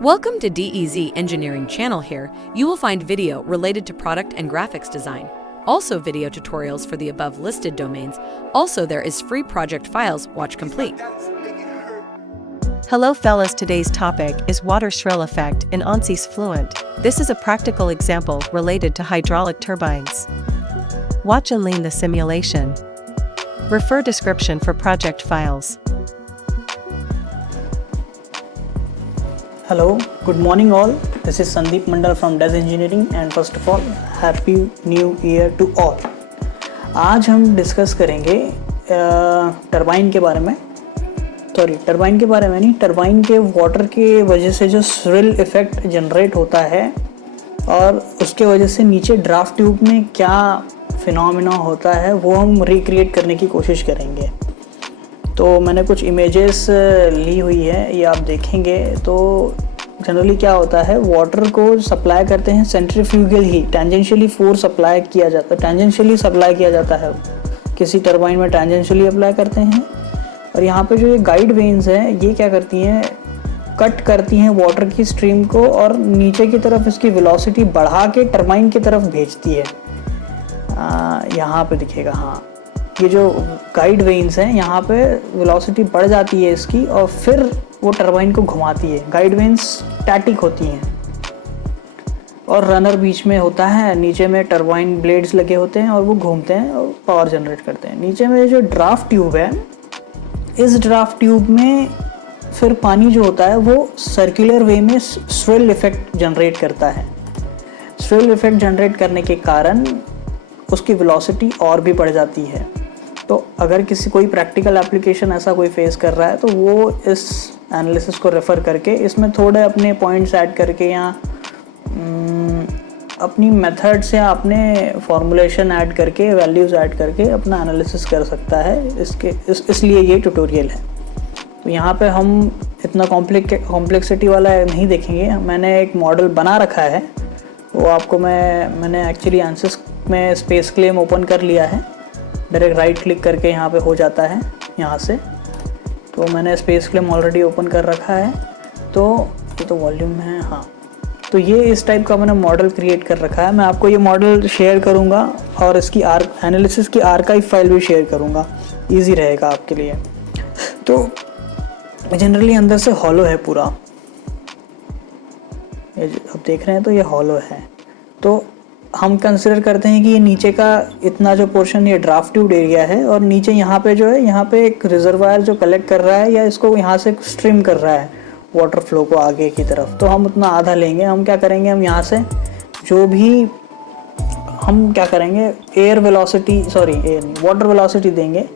Welcome to DEZ Engineering channel. Here, you will find video related to product and graphics design. Also video tutorials for the above listed domains. Also there is free project files, watch complete. Hello fellas, today's topic is water shrill effect in ANSYS Fluent. This is a practical example related to hydraulic turbines. Watch and lean the simulation. Refer description for project files. Hello, good morning all. This is Sandeep Mandal from DEZ Engineering and first of all, Happy New Year to all. आज हम discuss करेंगे turbine के बारे में turbine के बारे में नहीं, टरबाइन के वाटर के वजह से जो स्विल इफ़ेक्ट जनरेट होता है और उसके वजह से नीचे ड्राफ्ट ट्यूब में क्या फिनोमेना होता है वो हम रिक्रिएट करने की कोशिश करेंगे। तो मैंने कुछ इमेजेस ली हुई है, ये आप देखेंगे तो जनरली क्या होता है, वाटर को सप्लाई करते हैं सेंट्रीफ्यूगल ही टेंजेंशियली फोर्स सप्लाई किया जाता है किसी टरबाइन में टेंजेंशियली अप्लाई करते हैं। और यहाँ पे जो ये गाइड वेन्स हैं ये क्या करती हैं, कट करती हैं वाटर की स्ट्रीम को और नीचे की तरफ इसकी वेलोसिटी बढ़ा के टरबाइन की तरफ भेजती है। यहाँ पे दिखेगा, हाँ, ये जो गाइड वेन्स हैं यहाँ पे वेलोसिटी बढ़ जाती है इसकी और फिर वो टरबाइन को घुमाती है। गाइड वेन्स स्टैटिक होती हैं और रनर बीच में होता है, नीचे में टरबाइन ब्लेड्स लगे होते हैं और वो घूमते हैं और पावर जनरेट करते हैं। नीचे में जो ड्राफ्ट ट्यूब है, इस ड्राफ्ट ट्यूब में फिर पानी जो होता है वो सर्कुलर वे में स्विल इफ़ेक्ट जनरेट करता है। स्विल इफ़ेक्ट जनरेट करने के कारण उसकी वेलोसिटी और भी बढ़ जाती है। तो अगर कोई प्रैक्टिकल एप्लीकेशन ऐसा कोई फेस कर रहा है तो वो इस एनालिसिस को रेफ़र करके इसमें थोड़े अपने पॉइंट्स ऐड करके या अपनी मेथड से अपने फॉर्मूलेशन ऐड करके, वैल्यूज़ ऐड करके अपना एनालिसिस कर सकता है। इसलिए ये ट्यूटोरियल है। तो यहाँ पे हम इतना कॉम्प्लेक्सिटी वाला नहीं देखेंगे। मैंने एक मॉडल बना रखा है, वो आपको मैंने एक्चुअली ANSYS में स्पेस क्लेम ओपन कर लिया है। डायरेक्ट राइट क्लिक करके यहाँ पे हो जाता है यहाँ से। तो मैंने स्पेस क्लेम ऑलरेडी ओपन कर रखा है। तो ये तो वॉल्यूम है, हाँ। तो ये इस टाइप का मैंने मॉडल क्रिएट कर रखा है। मैं आपको ये मॉडल शेयर करूँगा और इसकी एनालिसिस की आर्काइव फाइल भी शेयर करूँगा, ईजी रहेगा आपके लिए। तो जनरली अंदर से हॉलो है पूरा, ये अब देख रहे हैं तो ये हॉलो है। तो हम कंसिडर करते हैं कि ये नीचे का इतना जो पोर्शन ये ड्राफ्ट ट्यूब एरिया है और नीचे यहाँ पे जो है, यहाँ पे एक रिजर्वायर जो कलेक्ट कर रहा है या इसको यहाँ से स्ट्रीम कर रहा है वाटर फ्लो को आगे की तरफ। तो हम उतना आधा लेंगे। हम क्या करेंगे, हम यहाँ से जो भी हम क्या करेंगे, वाटर वेलोसिटी देंगे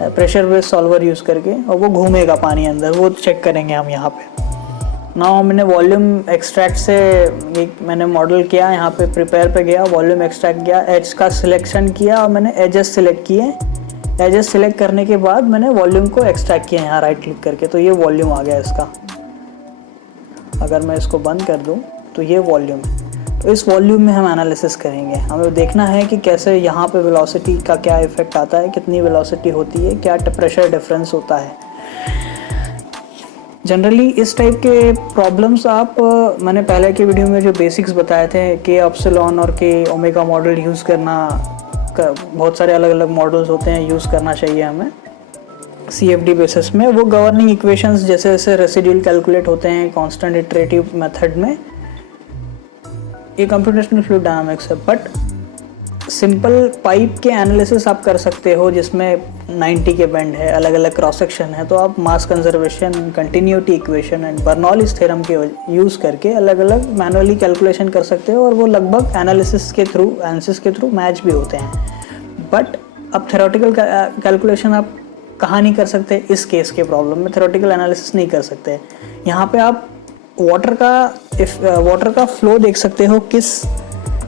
प्रेशर बेस्ड सॉल्वर यूज़ करके और वो घूमेगा पानी अंदर, वो चेक करेंगे हम यहाँ पे। मैंने वॉल्यूम एक्सट्रैक्ट से मैंने मॉडल किया, यहाँ पे प्रिपेयर पे गया, वॉल्यूम एक्सट्रैक्ट किया, एज का सिलेक्शन किया और मैंने एजेस सिलेक्ट किए। एजेस सिलेक्ट करने के बाद मैंने वॉल्यूम को एक्सट्रैक्ट किया यहाँ राइट क्लिक करके। तो ये वॉल्यूम आ गया इसका। अगर मैं इसको बंद कर दूँ तो ये वॉल्यूम है। तो इस वॉल्यूम में हम एनालिसिस करेंगे। हमें देखना है कि कैसे यहाँ पे वेलोसिटी का क्या इफेक्ट आता है, कितनी वेलोसिटी होती है, क्या प्रेशर डिफरेंस होता है। जनरली इस टाइप के प्रॉब्लम्स मैंने पहले के वीडियो में जो बेसिक्स बताए थे, के एप्सिलॉन और के ओमेगा मॉडल यूज़ करना, बहुत सारे अलग अलग मॉडल्स होते हैं, यूज़ करना चाहिए हमें CFD बेसिस में। वो गवर्निंग इक्वेशंस जैसे जैसे रेसिड्यूल कैलकुलेट होते हैं कांस्टेंट इटरेटिव मेथड में, ये कंप्यूटेशनल फ्लूइड डायनामिक्स है। बट सिंपल पाइप के एनालिसिस आप कर सकते हो जिसमें 90 के बेंड है, अलग अलग क्रॉस सेक्शन है। तो आप mass conservation, continuity equation and Bernoulli's theorem के यूज़ करके अलग अलग मैनुअली कैलकुलेशन कर सकते हो और वो लगभग एनालिसिस के थ्रू, ANSYS के थ्रू मैच भी होते हैं। बट अब थ्योरेटिकल कैलकुलेशन आप कहाँ नहीं कर सकते, इस केस के प्रॉब्लम में थ्योरेटिकल एनालिसिस नहीं कर सकते। यहाँ पे आप वाटर का फ्लो देख सकते हो, किस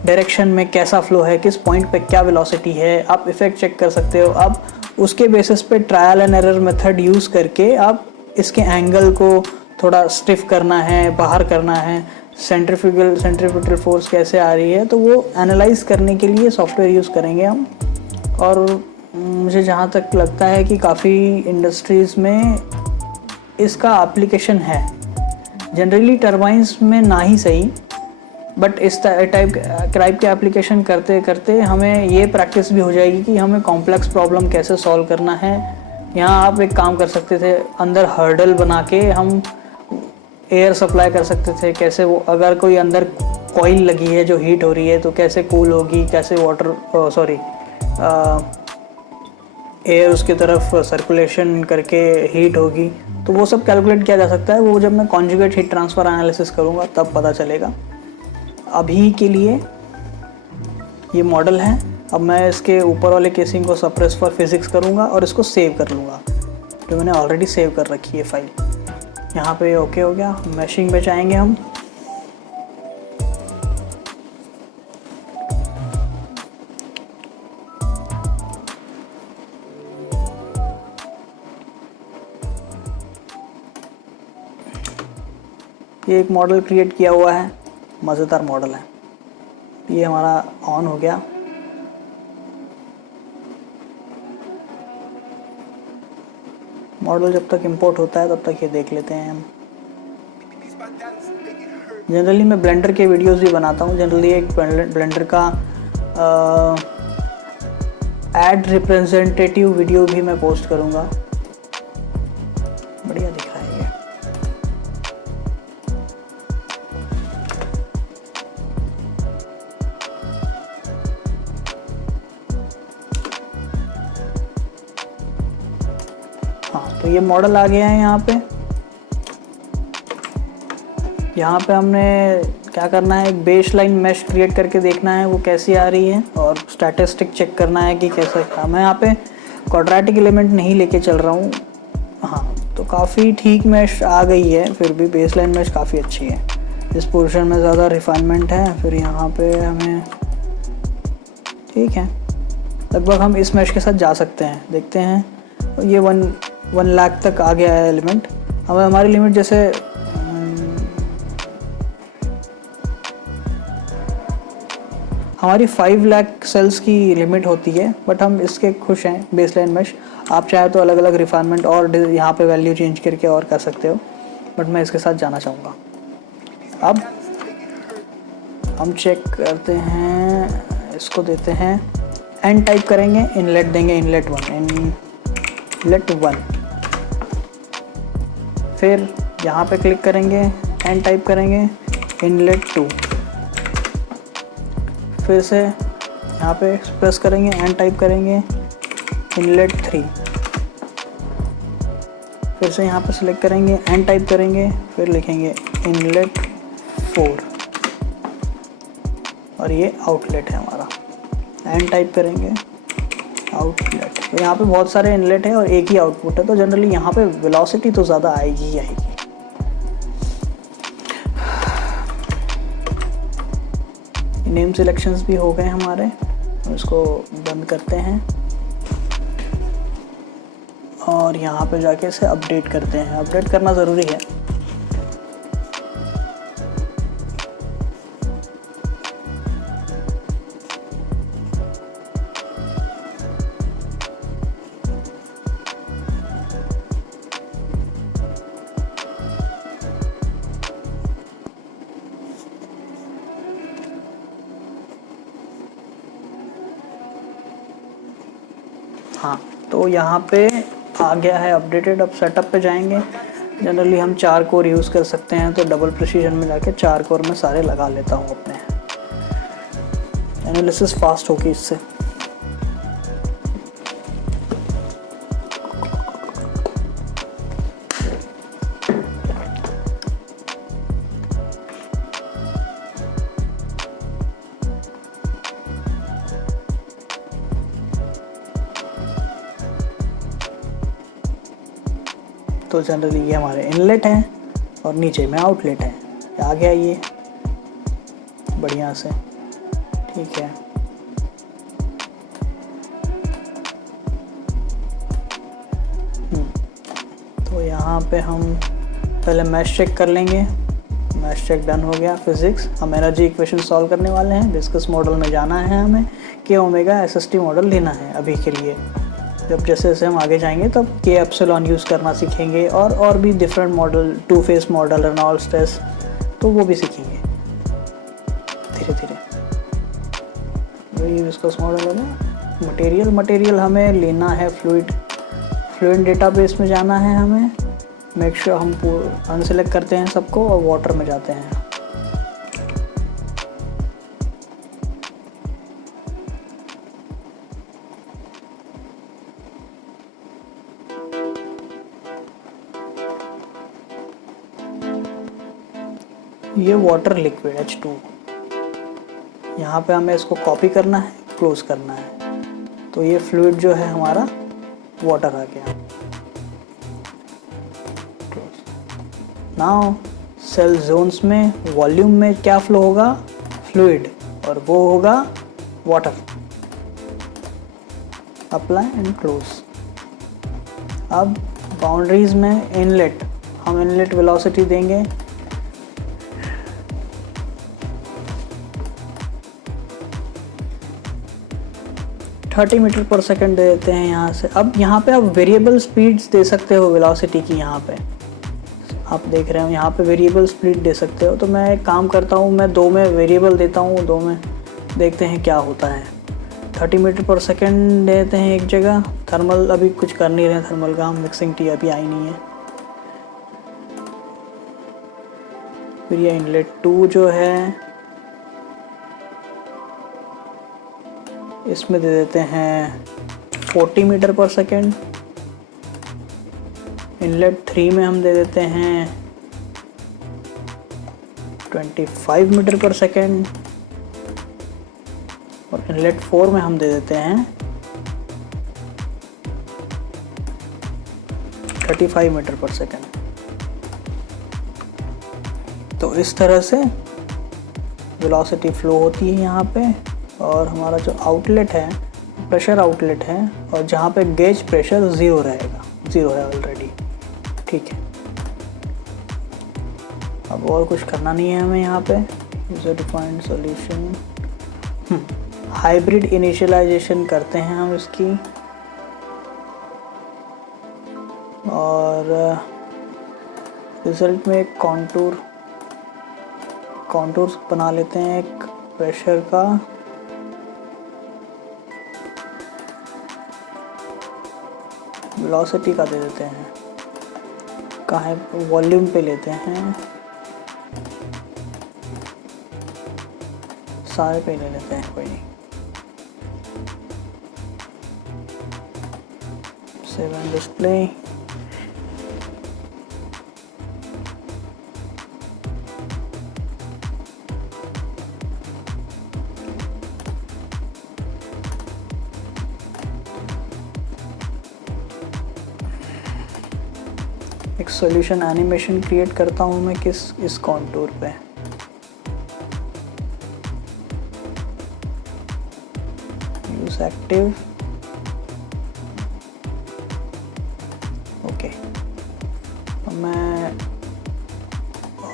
डायरेक्शन में कैसा फ्लो है, किस पॉइंट पे क्या वेलोसिटी है, आप इफेक्ट चेक कर सकते हो। आप उसके बेसिस पे trial and error method use करके आप इसके एंगल को थोड़ा स्टिफ करना है, बाहर करना है, सेंट्रीफ्यूगल फोर्स कैसे आ रही है, तो वो एनालाइज करने के लिए सॉफ्टवेयर यूज़ करेंगे हम। और मुझे जहाँ तक लगता है कि काफ़ी इंडस्ट्रीज़ में इसका एप्लीकेशन है। जनरली टरबाइंस में ना ही सही, बट इस टाइप के एप्लीकेशन करते करते हमें ये प्रैक्टिस भी हो जाएगी कि हमें कॉम्प्लेक्स प्रॉब्लम कैसे सॉल्व करना है। यहाँ आप एक काम कर सकते थे, अंदर हर्डल बना के हम एयर सप्लाई कर सकते थे। कैसे वो, अगर कोई अंदर कॉइल लगी है जो हीट हो रही है तो कैसे कूल होगी, कैसे एयर उसकी तरफ सर्कुलेशन करके हीट होगी, तो वो सब कैलकुलेट किया जा सकता है। वो जब मैं कॉन्जुगेट हीट ट्रांसफ़र एनालिसिस करूँगा तब पता चलेगा। अभी के लिए ये मॉडल है। अब मैं इसके ऊपर वाले केसिंग को सप्रेस फॉर फिजिक्स करूँगा और इसको सेव कर लूँगा, जो मैंने ऑलरेडी सेव कर रखी है फाइल। यहाँ पे ओके हो गया। मैशिंग में जाएंगे हम। ये एक मॉडल क्रिएट किया हुआ है, मज़ेदार मॉडल है। ये हमारा ऑन हो गया। मॉडल जब तक इंपोर्ट होता है तब तक ये देख लेते हैं हम। जनरली मैं ब्लेंडर के वीडियोस भी बनाता हूँ। जनरली एक ब्लेंडर का एड रिप्रेजेंटेटिव वीडियो भी मैं पोस्ट करूँगा। बढ़िया दिख रहा है ये। हाँ, तो ये मॉडल आ गया है यहाँ पे। यहाँ पे हमने क्या करना है, एक बेसलाइन मैश क्रिएट करके देखना है वो कैसी आ रही है, और स्टैटिस्टिक चेक करना है कि कैसा। मैं यहाँ पे क्वाड्रेटिक एलिमेंट नहीं लेके चल रहा हूँ। हाँ, तो काफ़ी ठीक मैश आ गई है। फिर भी बेसलाइन मैश काफ़ी अच्छी है। इस पोर्शन में ज़्यादा रिफाइनमेंट है। फिर यहाँ पे हमें ठीक है, लगभग हम इस मैश के साथ जा सकते हैं। देखते हैं, ये 1 लाख तक आ गया है एलिमेंट। हमें हमारी लिमिट जैसे हमारी 5 लाख सेल्स की लिमिट होती है, बट हम इसके खुश हैं बेसलाइन मैश। आप चाहे तो अलग अलग रिफाइनमेंट और यहाँ पे वैल्यू चेंज करके और कर सकते हो, बट मैं इसके साथ जाना चाहूँगा। अब हम चेक करते हैं, इसको देते हैं एन टाइप करेंगे, इनलेट देंगे, इनलेट 1। फिर यहाँ पे क्लिक करेंगे, एन टाइप करेंगे, इनलेट 2। फिर से यहाँ पे प्रेस करेंगे, एन टाइप करेंगे, इनलेट 3। फिर से यहाँ पे सिलेक्ट करेंगे, एन टाइप करेंगे, फिर लिखेंगे इनलेट 4, और ये आउटलेट है हमारा। एन टाइप करेंगे, आउटलेट। तो यहाँ पे बहुत सारे इनलेट है और एक ही आउटपुट है, तो जनरली यहाँ पे वेलोसिटी तो ज़्यादा आएगी ही आएगी। नेम सिलेक्शंस भी हो गए हमारे, तो इसको बंद करते हैं और यहाँ पे जाके इसे अपडेट करते हैं। अपडेट करना ज़रूरी है। हाँ, तो यहाँ पे आ गया है अपडेटेड। अब सेटअप पे जाएंगे। जनरली हम 4 कोर यूज़ कर सकते हैं, तो डबल प्रिसीजन में जाके 4 कोर में सारे लगा लेता हूँ अपने। एनालिसिस फास्ट होगी इससे। तो जनरली ये हमारे इनलेट हैं और नीचे में आउटलेट है। आ गया ये बढ़िया से, ठीक है। तो यहाँ पे हम पहले मैश चेक कर लेंगे। मैश चेक डन हो गया। फिजिक्स, हम एनर्जी इक्वेशन सॉल्व करने वाले हैं। डिस्कस मॉडल में जाना है हमें कि ओमेगा SST मॉडल लेना है अभी के लिए। जब जैसे जैसे हम आगे जाएंगे तब के एप्सिलॉन यूज़ करना सीखेंगे और भी different model, two phase model, Reynolds stress, तो वो भी सीखेंगे धीरे धीरे। वही विस्कस मॉडल है ना। मटेरियल हमें लेना है फ्लूइड डेटाबेस में जाना है हमें। मेक श्योर हम अनसेलेक्ट करते हैं सबको और वाटर में जाते हैं। ये वाटर लिक्विड H2, यहाँ पे हमें इसको कॉपी करना है, क्लोज करना है। तो ये फ्लूइड जो है हमारा वाटर आ गया। नाउ सेल जोन्स में वॉल्यूम में क्या फ्लो होगा? फ्लूइड, और वो होगा वाटर। Apply and close. अब बाउंड्रीज में इनलेट, हम इनलेट वेलोसिटी देंगे 30 मीटर पर सेकंड दे देते हैं यहाँ से। अब यहाँ पे आप वेरिएबल स्पीड्स दे सकते हो वेलोसिटी की। यहाँ पे आप देख रहे हो यहाँ पे वेरिएबल स्पीड दे सकते हो। तो मैं एक काम करता हूँ, मैं 2 में वेरिएबल देता हूँ, 2 में देखते हैं क्या होता है। 30 मीटर पर सेकंड देते हैं एक जगह। थर्मल अभी कुछ कर नहीं रहे, थर्मल का हम मिक्सिंग टी अभी आई नहीं है। फिर ये इनलेट 2 जो है इसमें दे देते हैं 40 मीटर पर सेकेंड। इनलेट 3 में हम दे देते हैं 25 मीटर पर सेकेंड। और इनलेट 4 में हम दे देते हैं 35 मीटर पर सेकेंड। तो इस तरह से वेलोसिटी फ्लो होती है यहाँ पे। और हमारा जो आउटलेट है प्रेशर आउटलेट है, और जहाँ पे गेज प्रेशर 0 रहेगा, 0 है ऑलरेडी। ठीक है, अब और कुछ करना नहीं है हमें यहाँ पे। User defined solution, hybrid initialisation करते हैं हम इसकी। और रिजल्ट में एक कॉन्टूर बना लेते हैं एक प्रेशर का। वेलोसिटी का दे देते हैं, कहाँ है, वॉल्यूम पे लेते हैं, सारे पे ले लेते हैं, कोई नहीं। 7 डिस्प्ले, एक सॉल्यूशन एनिमेशन क्रिएट करता हूँ मैं इस कॉन्टूर पे। Use active, okay. मैं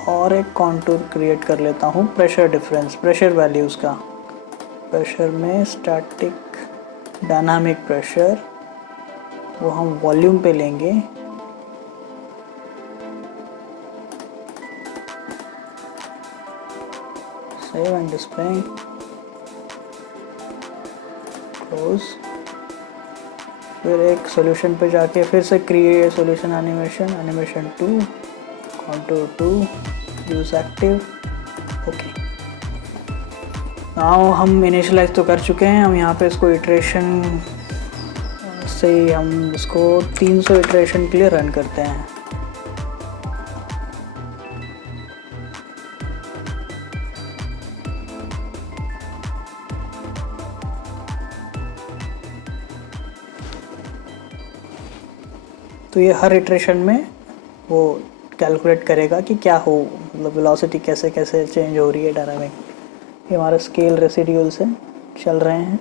और एक कॉन्टूर क्रिएट कर लेता हूँ प्रेशर डिफरेंस, प्रेशर वैल्यूज़ का। प्रेशर में स्टैटिक, डायनामिक प्रेशर, वो हम वॉल्यूम पे लेंगे। Save and display, close। फिर एक सॉल्यूशन पे जाके फिर से create solution animation 2, contour 2, use active, okay. Now हम इनिशियलाइज तो कर चुके हैं। हम यहाँ पे इसको इटरेशन से हम इसको 300 इटरेशन के लिए रन करते हैं। तो ये हर इटरेशन में वो कैलकुलेट करेगा कि क्या हो, मतलब वेलोसिटी कैसे कैसे चेंज हो रही है डायनामिक। ये हमारे स्केल रेसिड्यूल से चल रहे हैं।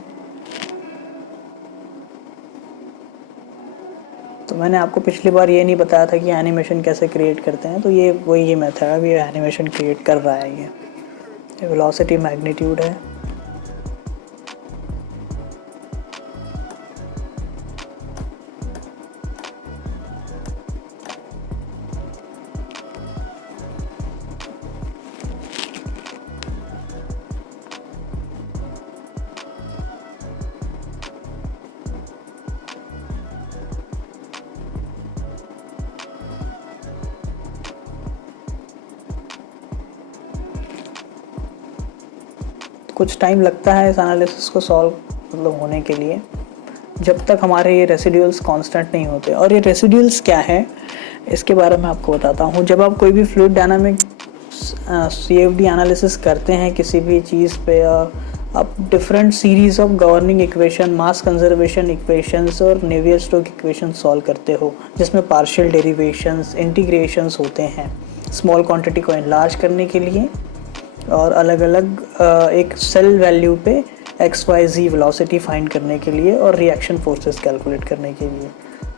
तो मैंने आपको पिछली बार ये नहीं बताया था कि एनिमेशन कैसे क्रिएट करते हैं। तो ये वही मेथड है, अभी एनिमेशन क्रिएट कर रहा है। ये वेलोसिटी मैग्नीट्यूड है। कुछ टाइम लगता है इस एनालिसिस को सॉल्व मतलब होने के लिए, जब तक हमारे ये रेसिड्यूल्स कांस्टेंट नहीं होते। और ये रेसिड्यूल्स क्या है इसके बारे में आपको बताता हूँ। जब आप कोई भी फ्लूइड डायनामिक CFD एनालिसिस करते हैं किसी भी चीज़ पे, आप different series of governing equation, mass conservation equations और नेवियर स्टोक्स इक्वेशन सॉल्व करते हो, जिसमें पार्शियल डेरिवेशंस, इंटीग्रेशंस होते हैं स्मॉल क्वांटिटी को एनलार्ज करने के लिए और अलग अलग एक सेल वैल्यू पे XYZ वेलोसिटी फाइंड करने के लिए और रिएक्शन फोर्सेस कैलकुलेट करने के लिए।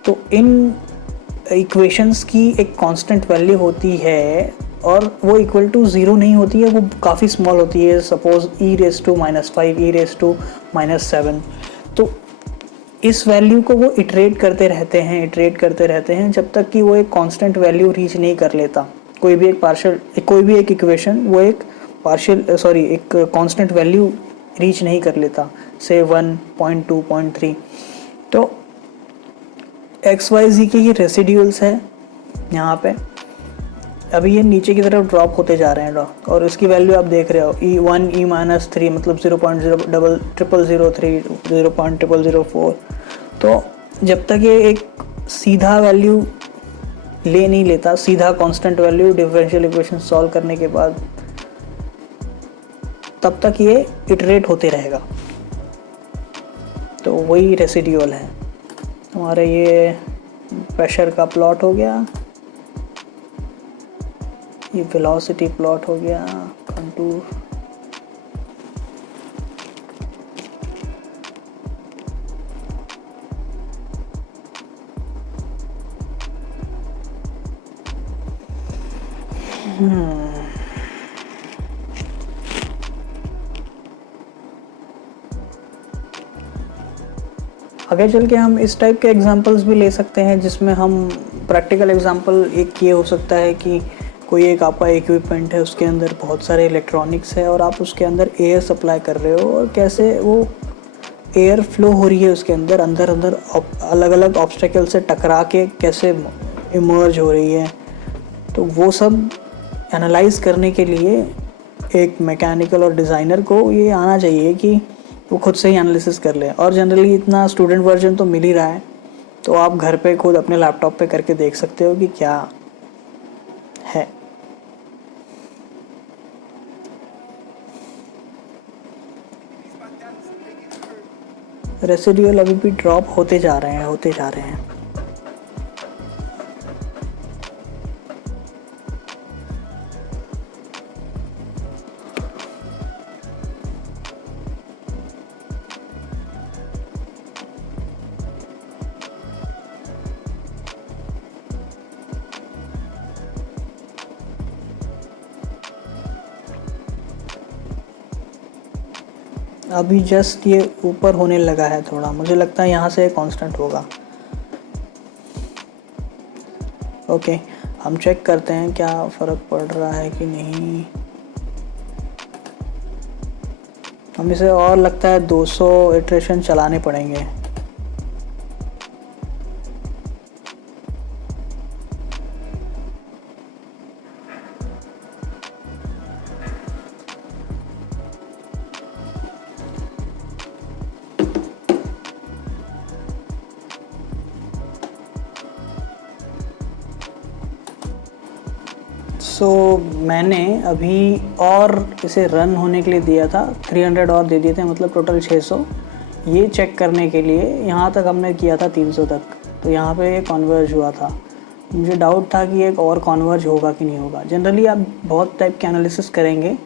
तो इन इक्वेशंस की एक कांस्टेंट वैल्यू होती है और वो इक्वल टू 0 नहीं होती है, वो काफ़ी स्मॉल होती है, सपोज e⁻⁵, e⁻⁻7। तो इस वैल्यू को वो इटरेट करते रहते हैं जब तक कि वो एक कांस्टेंट वैल्यू रीच नहीं कर लेता। कोई भी एक इक्वेशन वो एक कांस्टेंट वैल्यू रीच नहीं कर लेता, से 1.2, 0.3। तो XYZ के ये रेसिड्यूल्स है यहाँ पे, अभी ये नीचे की तरफ ड्रॉप होते जा रहे हैं और इसकी वैल्यू आप देख रहे हो E1, E-3 मतलब 0.00003, 0.004। तो जब तक ये एक सीधा वैल्यू ले नहीं लेता, सीधा constant value differential equation solve करने के बाद, तब तक ये इटरेट होते रहेगा। तो वही रेसिड्यूल है हमारे। ये प्रेशर का प्लॉट हो गया, ये वेलोसिटी प्लॉट हो गया, कंटूर। आगे चल के हम इस टाइप के एग्जांपल्स भी ले सकते हैं, जिसमें हम प्रैक्टिकल एग्जांपल एक ये हो सकता है कि कोई एक आपका इक्विपमेंट है, उसके अंदर बहुत सारे इलेक्ट्रॉनिक्स है और आप उसके अंदर एयर सप्लाई कर रहे हो और कैसे वो एयर फ्लो हो रही है उसके अंदर अलग अलग ऑब्स्टेकल से टकरा के कैसे इमर्ज हो रही है। तो वो सब एनालाइज करने के लिए एक मैकेनिकल और डिज़ाइनर को ये आना चाहिए कि वो खुद से ही एनालिसिस कर ले। और जनरली इतना स्टूडेंट वर्जन तो मिल ही रहा है, तो आप घर पे खुद अपने लैपटॉप पे करके देख सकते हो कि क्या है। रेसिड्यूल अभी भी ड्रॉप होते जा रहे हैं। अभी जस्ट ये ऊपर होने लगा है थोड़ा, मुझे लगता है यहाँ से कांस्टेंट होगा। ओके, हम चेक करते हैं क्या फ़र्क पड़ रहा है कि नहीं। हम इसे और लगता है 200 इटरेशन चलाने पड़ेंगे। मैंने अभी और इसे रन होने के लिए दिया था, 300 और दे दिए थे, मतलब टोटल 600। ये चेक करने के लिए यहाँ तक हमने किया था 300 तक, तो यहाँ पे कॉन्वर्ज हुआ था। मुझे डाउट था कि एक और कॉन्वर्ज होगा कि नहीं होगा। जनरली आप बहुत टाइप के एनालिसिस करेंगे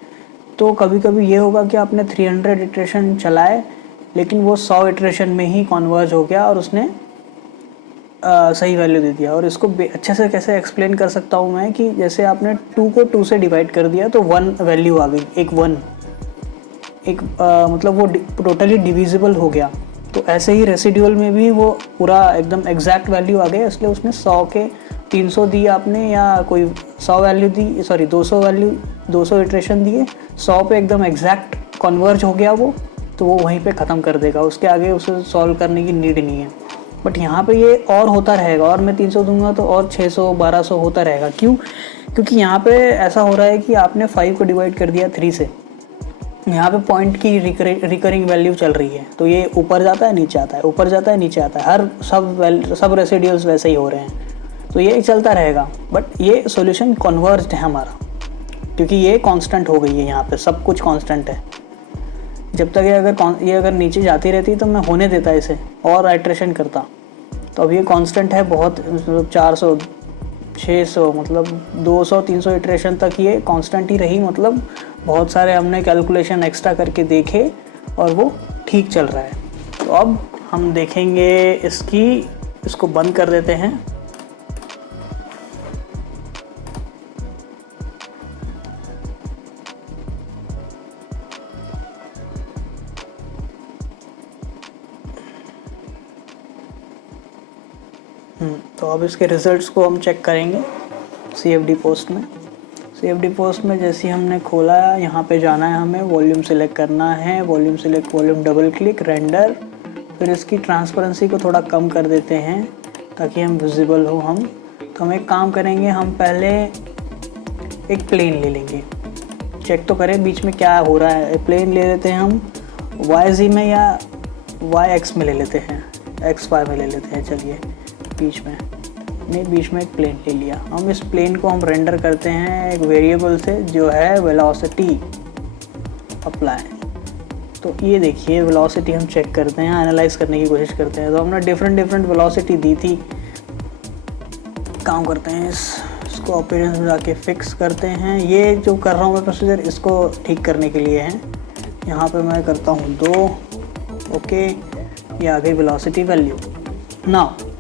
तो कभी कभी ये होगा कि आपने 300 इटरेशन चलाए लेकिन वो 100 इटरेशन में ही कॉन्वर्ज हो गया और उसने सही वैल्यू दे दिया। और इसको अच्छे से कैसे एक्सप्लेन कर सकता हूँ मैं कि जैसे आपने 2 को 2 से डिवाइड कर दिया तो 1 वैल्यू आ गई, मतलब वो टोटली डिविजिबल हो गया। तो ऐसे ही रेसिड्यूल में भी वो पूरा एकदम एग्जैक्ट वैल्यू आ गया, इसलिए उसने 100 के 300 दिए आपने, या कोई 100 वैल्यू दी, 200 वैल्यू, 200 इटरेशन दिए, 100 पे एकदम एग्जैक्ट कन्वर्ज हो गया वो, तो वो वहीं पे ख़त्म कर देगा, उसके आगे उसे सॉल्व करने की नीड नहीं है। बट यहाँ पे ये और होता रहेगा, और मैं 300 दूंगा तो और 600 1200 होता रहेगा। क्यों? क्योंकि यहाँ पे ऐसा हो रहा है कि आपने 5 को डिवाइड कर दिया 3 से, यहाँ पे पॉइंट की रिकरिंग वैल्यू चल रही है, तो ये ऊपर जाता है नीचे आता है, ऊपर जाता है नीचे आता है, हर सब रेसिड्यूल्स वैसे ही हो रहे हैं, तो ये चलता रहेगा। बट ये सॉल्यूशन कन्वर्ज्ड है हमारा, क्योंकि ये कांस्टेंट हो गई है, यहाँ पे सब कुछ कांस्टेंट है। जब तक ये अगर नीचे जाती रहती तो मैं होने देता इसे और आइट्रेशन करता, तो अब ये कांस्टेंट है बहुत, मतलब 400 600 मतलब 200 300 इटरेशन तक ये कांस्टेंट ही रही, मतलब बहुत सारे हमने कैलकुलेशन एक्स्ट्रा करके देखे और वो ठीक चल रहा है। तो अब हम देखेंगे इसको बंद कर देते हैं। तो अब इसके रिज़ल्ट्स को हम चेक करेंगे CFD पोस्ट में। CFD पोस्ट में जैसे ही हमने खोला, यहाँ पे जाना है, हमें वॉल्यूम सिलेक्ट करना है, volume select, volume double click, render. फिर इसकी ट्रांसपेरेंसी को थोड़ा कम कर देते हैं ताकि हम विजिबल हो हम। तो हम एक काम करेंगे, हम पहले एक प्लेन ले लेंगे, चेक तो करें बीच में क्या हो रहा है। प्लेन ले लेते हैं हम YZ में या YX में ले लेते हैं, XY में ले लेते हैं। चलिए बीच में एक प्लेन ले लिया। हम इस प्लेन को हम रेंडर करते हैं एक वेरिएबल से जो है वेलोसिटी अप्लाई। तो ये देखिए वेलोसिटी हम चेक करते हैं, एनालाइज करने की कोशिश करते हैं। तो हमने डिफरेंट वेलोसिटी दी थी। काम करते हैं, इसको अपीयरेंस में जाके फिक्स करते हैं। ये जो कर रहा हूँ मैं प्रोसीजर, इसको ठीक करने के लिए है। यहाँ पे मैं करता हूँ 2, ओके, ये आ गई वेलोसिटी वैल्यू। नाउ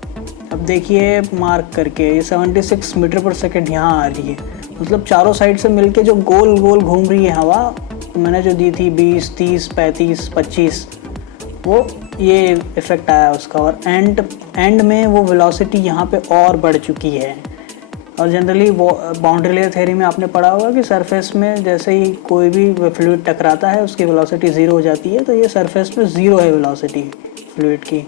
अब देखिए मार्क करके ये 76 मीटर पर सेकेंड यहाँ आ रही है, मतलब चारों साइड से मिलके जो गोल गोल घूम रही है हवा। तो मैंने जो दी थी 20, 30, 35, 25, वो ये इफ़ेक्ट आया उसका। और एंड में वो वेलोसिटी यहाँ पे और बढ़ चुकी है। और जनरली वो बाउंड्री लेयर थ्योरी में आपने पढ़ा होगा कि सरफेस में जैसे ही कोई भी फ्लूइड टकराता है उसकी वेलोसिटी 0 हो जाती है। तो ये सरफेस पे 0 है वेलोसिटी फ्लूइड की।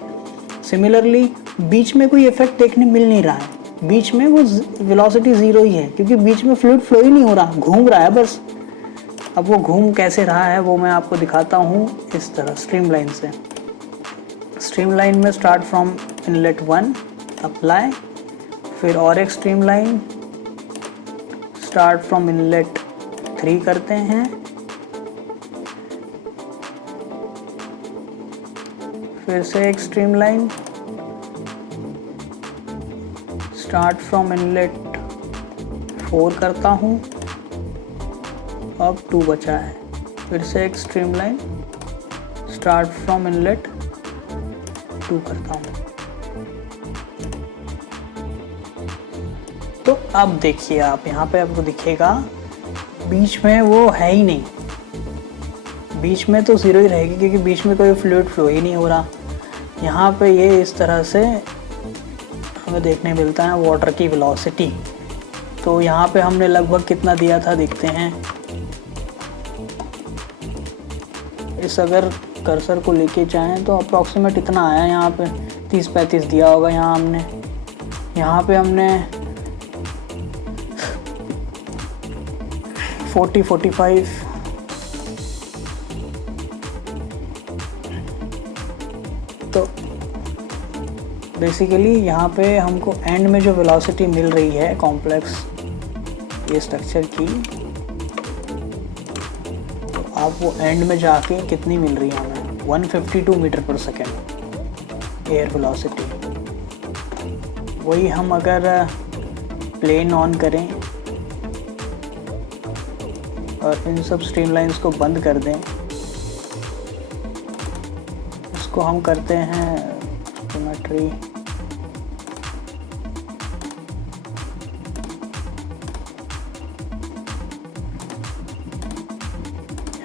सिमिलरली बीच में कोई इफेक्ट देखने मिल नहीं रहा है, बीच में वो वेलोसिटी 0 ही है, क्योंकि बीच में फ्लूइड फ्लो ही नहीं हो रहा, घूम रहा है बस। अब वो घूम कैसे रहा है वो मैं आपको दिखाता हूँ इस तरह स्ट्रीमलाइन से। स्ट्रीमलाइन में स्टार्ट फ्रॉम इनलेट 1 अप्लाई, फिर और एक स्ट्रीमलाइन स्टार्ट फ्रॉम इनलेट 3 करते हैं, फिर से एक स्ट्रीमलाइन स्टार्ट फ्रॉम इनलेट 4 करता हूँ, अब 2 बचा है। फिर से एक स्ट्रीमलाइन स्टार्ट फ्रॉम इनलेट 2 करता हूँ। तो अब देखिए आप यहाँ पे आपको दिखेगा बीच में वो है ही नहीं, बीच में तो 0 ही रहेगी क्योंकि बीच में कोई फ्लूइड फ्लो ही नहीं हो रहा। यहाँ पे ये इस तरह से हमें देखने मिलता है वाटर की वेलोसिटी। तो यहाँ पे हमने लगभग कितना दिया था देखते हैं। इस अगर कर्सर को लेके जाएं तो अप्रॉक्सीमेट इतना आया, यहाँ पे 30-35 दिया होगा। यहाँ पे हमने 40-45 तो बेसिकली यहाँ पे हमको एंड में जो वेलोसिटी मिल रही है कॉम्प्लेक्स ये स्ट्रक्चर की, तो आप वो एंड में जाके कितनी मिल रही है हमें 152 मीटर पर सेकेंड एयर वेलोसिटी। वही हम अगर प्लेन ऑन करें और इन सब स्ट्रीमलाइंस को बंद कर दें, इसको हम करते हैं ज्योमेट्री,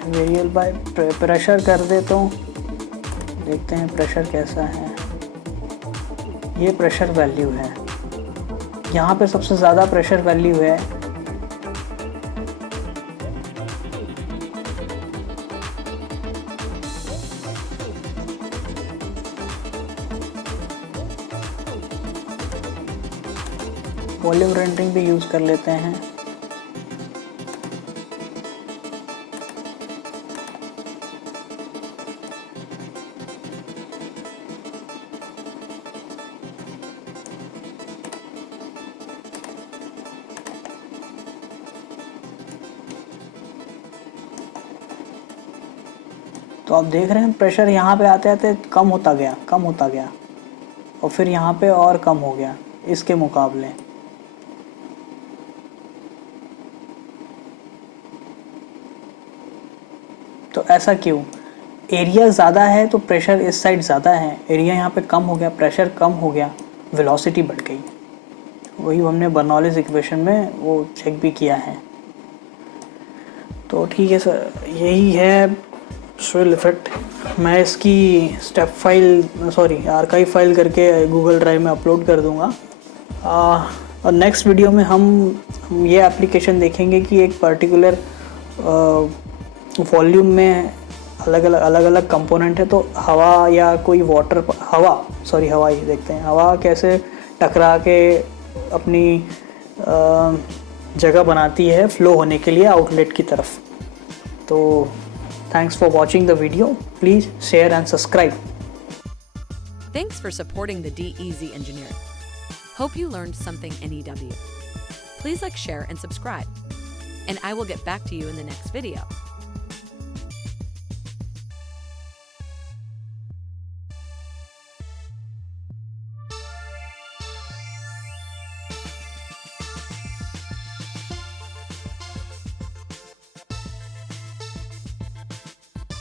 वेरिएबल बाय प्रेशर कर दे तो देखते हैं प्रेशर कैसा है। ये प्रेशर वैल्यू है, यहाँ पे सबसे ज़्यादा प्रेशर वैल्यू है। वॉल्यूम रेंडरिंग भी यूज़ कर लेते हैं। तो आप देख रहे हैं प्रेशर यहाँ पे आते आते कम होता गया और फिर यहाँ पे और कम हो गया इसके मुकाबले। तो ऐसा क्यों? एरिया ज़्यादा है तो प्रेशर इस साइड ज़्यादा है, एरिया यहाँ पे कम हो गया, प्रेशर कम हो गया, वेलोसिटी बढ़ गई। वही हमने बर्नौलीज़ इक्वेशन में वो चेक भी किया है। तो ठीक है सर, यही है स्विल इफ़ेक्ट। मैं इसकी आर्काइव फाइल करके गूगल ड्राइव में अपलोड कर दूँगा। और नेक्स्ट वीडियो में हम ये एप्लीकेशन देखेंगे कि एक पर्टिकुलर वॉल्यूम में अलग अलग कंपोनेंट है, तो हवा या कोई हवा ही देखते हैं, हवा कैसे टकरा के अपनी जगह बनाती है फ्लो होने के लिए आउटलेट की तरफ। तो thanks for watching the video, please share and subscribe. Thanks for supporting the DEZ Engineering. Hope you learned something in EW. Please like, share, and subscribe. And I will get back to you in the next video.